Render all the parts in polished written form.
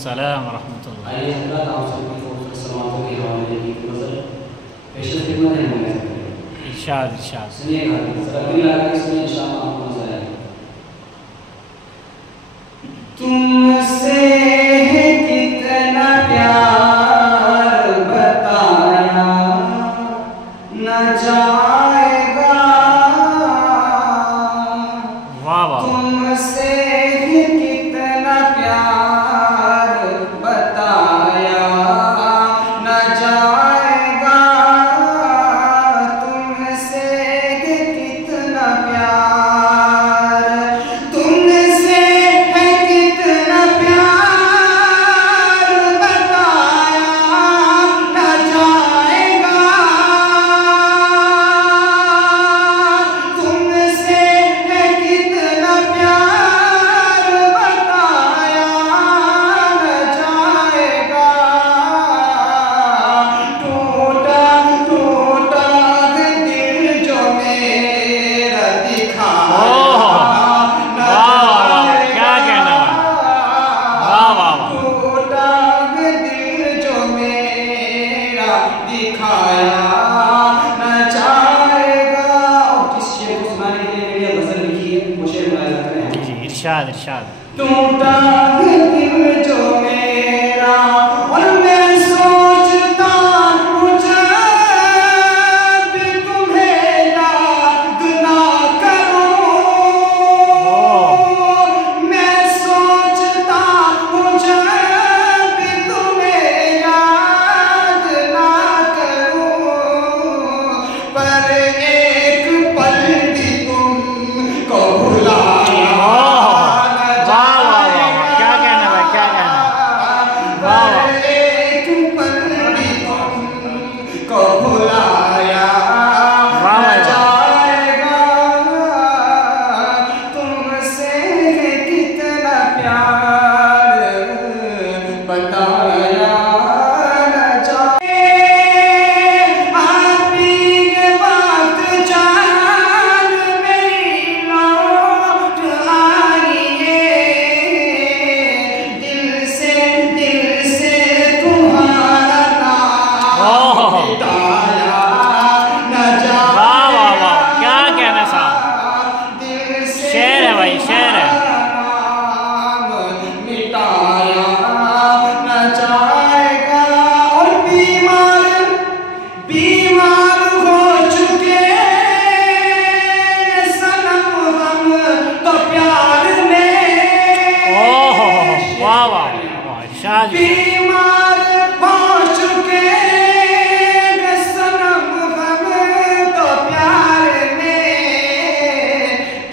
अस्सलाम व रहमतुल्लाह। आइए हज़रात, आप सबकी समातों के हवाले की नज़र पेशल खिदमत है मौला इरशाद इरशाद। सुनिएगा, ज़रा दिल लगा के सुनिए, इंशाअल्लाह आपको मज़ा आएगा। तुमसे है कितना प्यार बताया न जाएगा, वाह वाह। तुमसे है कितना प्यार बताया न जाएगा, तुमसे है कितना प्यार, तुमसे है कितना प्यार बताया न जाएगा, तुमसे है कितना प्यार बताया न जाएगा, टूटा टूटा दिल जो मेरा दिखाया न क्या कहना है, वाह वाह वाह। टूटा दिल जो मेरा दिखाया न जाएगा। और जिस शेर को सुनाने के लिए मेरी ये गजल लिखी है वो शेर मुलाहिजा करें। जी इरशाद इरशाद। टूटा दिल जो मेरा और मैं सोचता हूँ जब तुम्हें याद ना करूँ, मैं सोचता हूँ जब तुम्हें याद ना करूँ, पर एक पल भी तुमको भुलाया क्या कहना है, क्या कहना है, वाह वाह। एक पल भी तुमको भुलाया वाह न वाह। जाएगा, तुमसे कितना प्यार बताया न जाएगा, आप ही के वक्त जान मेरी लौट आइए, दिल से तुम्हारा नाम मिटाया न वाह वाह वाह, क्या जाएगा, कहना साहब, दिल से शेर है भाई, शेर है। नाम मिटाया न जाएगा। और बीमार हो चुके सनम हम तो प्यार में, ओह वाह वाह वाह, इरशाद। बीमार हो चुके सनम हम तो प्यार में,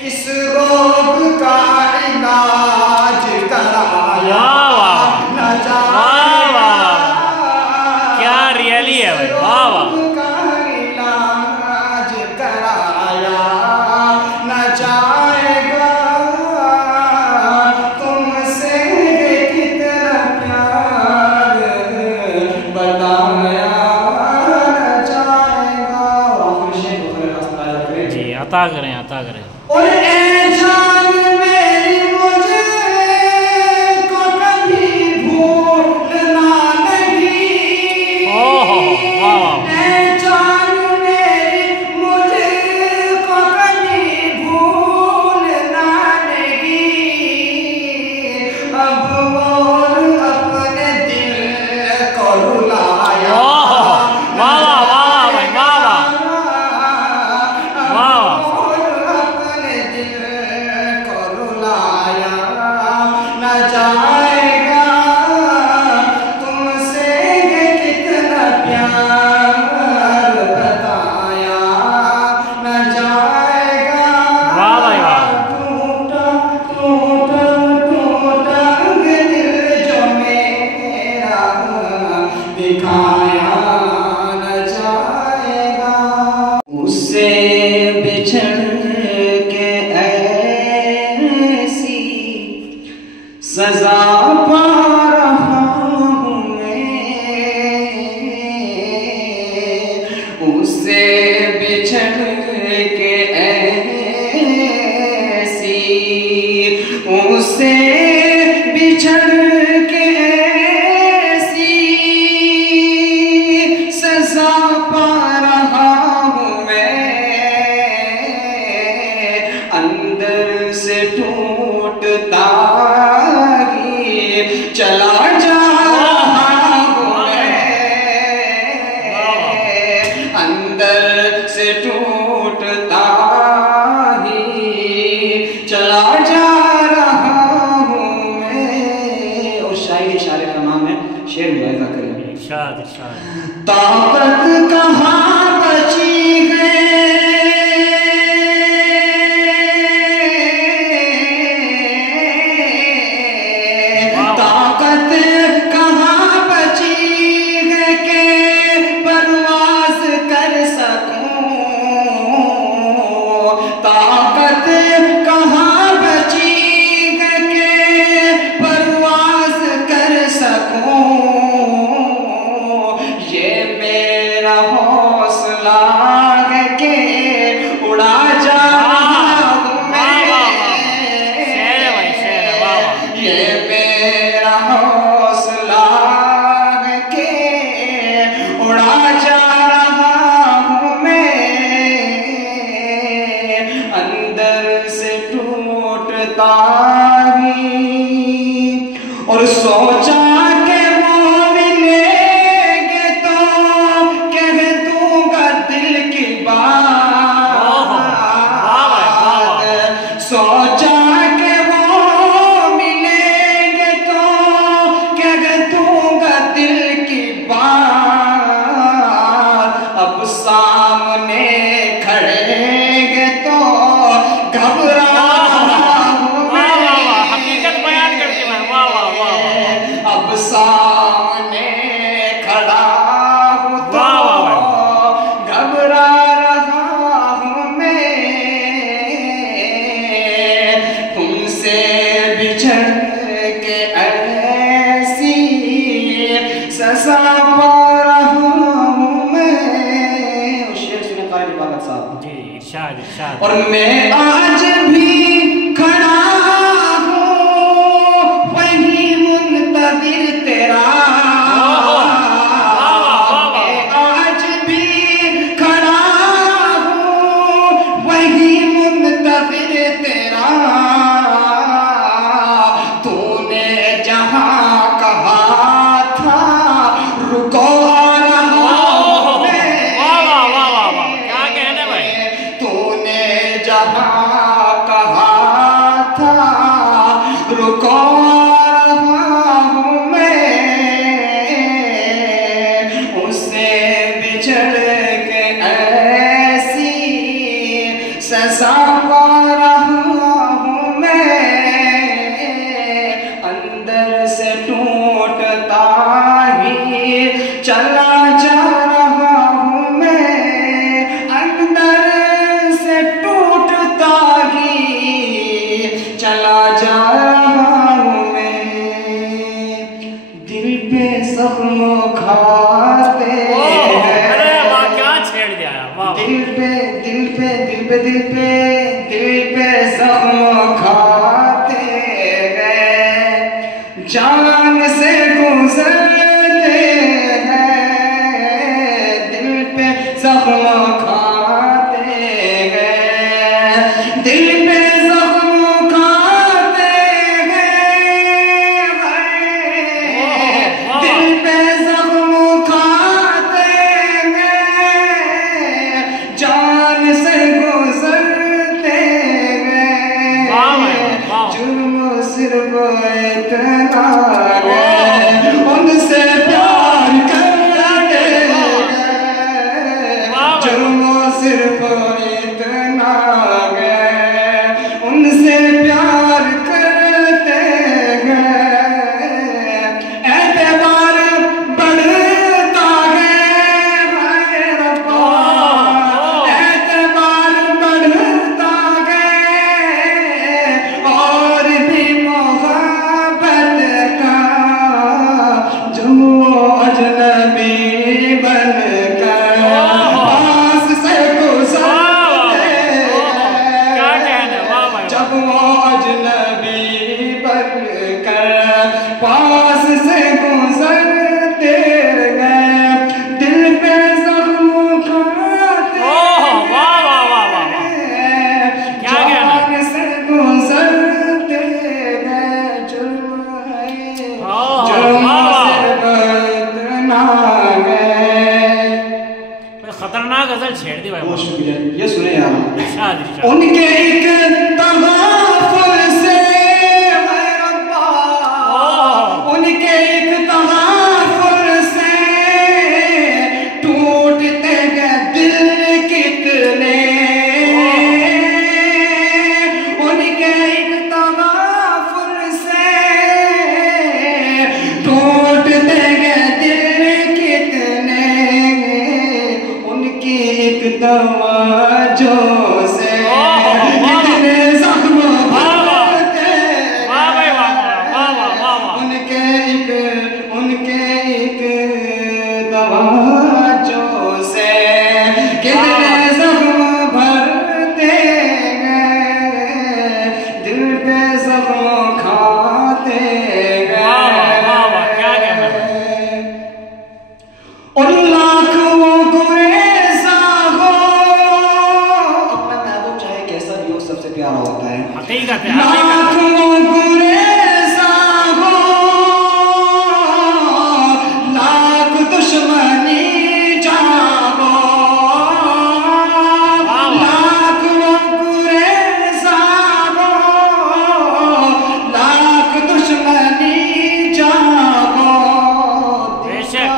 इस रोग का इलाज कराया वाह न वाह वाह, जाएगा, क्या रियली है भाई, वाह वाह। रोग का इलाज कराया न जाएगा, तुमसे कितना प्यार बताया न जाएगा। और आखिरी शेर को थोड़ा सा ताज़ा करें। जी अता करें, अता करें। और ए जान मेरी मुझे को कभी भूलना नहीं, ओह वाह वाह। ए जान मेरी मुझे को कभी भूलना नहीं, अब और अपने दिल को रुलाया ओह वाह वाह वाह भाई, वाह वाह वाह। और अपने दिल को रुलाया न जाएगा, तुमसे कितना प्यार बताया न जाएगा, वाह भाई वाह। टूटा टूटा टूटा दिल जो मेरा दिखाया न जाएगा, उससे बिछड़ के ऐसी सजा पा रहा हूँ मैं, उससे बिछड़ के ऐसी, उससे बिछड़ के टूटता ही चला जा रहा हूँ मैं। और शायरी शायर का नाम है, शेर मुलाहिजा करें। इरशाद इरशाद। ताकत कहाँ बची है, ताकत कहाँ बची है कि परवाज़ कर सकूं, ताकत कहाँ बची है कि परवाज़ कर सकूं। ये मेरा हौसला है कि उड़ा जा रहा हूँ मैं। ये मेरा हौसला है कि उड़ा जा रहा हूँ मैं। अंदर से टूटता ही और सोचा के वो मिलेंगे तो कह दूंगा दिल की बात। सोचा के वो मिलेंगे तो कह दूंगा दिल की बात। अब सामने खड़ेंगे तो घबरा अब सामने खड़ा हूँ तो घबरा रहा हूँ मैं। तुमसे बिछड़ के ऐसी सजा पा रहा हूँ मैं। शेर सुने क़ारी इबादत साहब जी, इरशाद इरशाद। और मैं आज भी खड़ा हूँ वही मुंतज़िर तेरा। मैं आज भी खड़ा हूँ वही मुंतज़िर तेरा। तूने जहाँ कहा था रुको तूने जहाँ कहा था रुको रहा हूँ मैं। उससे बिछड़ के ऐसी सजा पा रहा हूँ मैं। अंदर से टूटता ही चला जा रहा हूँ मैं। अंदर से टूटता ही चला जा रहा हूँ मैं। दिल पे जख्म खाते हैं, क्या छेड़ दिया। दिल पे दिल पे दिल पे दिल पे दिल पे जख्म खाते हैं, जान से गुजरते हैं। दिल पे जख्म खाते हैं, दिल पे जख्म खाते हैं, दिल पे जख्म खाते हैं, जान से गुजरते हैं। जुर्म सिर्फ इतना है उनसे प्यार करते हैं। जुर्म सिर्फ इतना है उनसे प्यार करते हैं। एतबार बढ़ता है रब्बा, एतबार बढ़ता है और भी मोहब्बत का जो अजनबी बनकर पास से गुजरते हैं। जब वो अजनबी बनकर पास से गुजरते गए, दिल पे जख्म खाते जान से गुजरते गए। जुर्म है जुर्म सिर्फ इतना है। खतरनाक गजल छेड़ दी भाई। बहुत शुक्रिया, ये सुने यार। इरशाद इरशाद। उनके एक तगाफुल से है रब्बा, उनके एक तगाफुल से टूटते गए दिल कितने, उनके एक तगाफुल से टूटते गए दिल कितने, उनकी एक तवज्जो से कितने जख्म भरते, उनके एक तवज्जो से कितने जख्म भरते गए, दिल पे जख्म खाते गए। और लाख वो गुरेज़ा हो, अपना महबूब चाहे कैसा भी हो सबसे प्यारा होता है। हकीकत है, लाख वो गुरेज़ा हो, लाख दुश्मनी जागो, लाख वो गुरेज़ा हो, लाख दुश्मनी जागो, बेशक।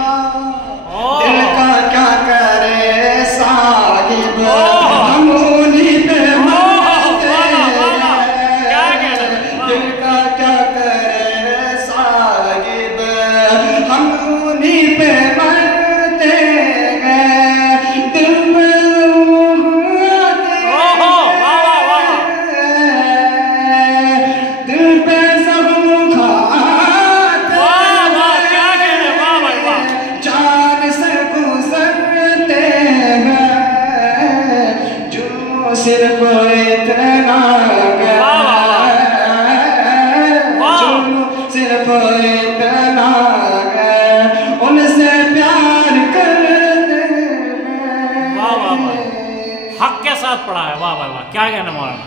दिल का क्या करे साहिब, हम उन्हीं पे मरते हैं। दिल का क्या करे साहिब, हम उन्हीं पे मरते हैं। दिल पे दिल पे जख्म खाते हैं, जान से गुजरते हैं, जो सिर्फ इतना सिर्फ इतना उनसे प्यार करते हैं। वाह वाह वाह, हक के साथ पढ़ा है। वाह वाह वाह, क्या कहना मौलाना।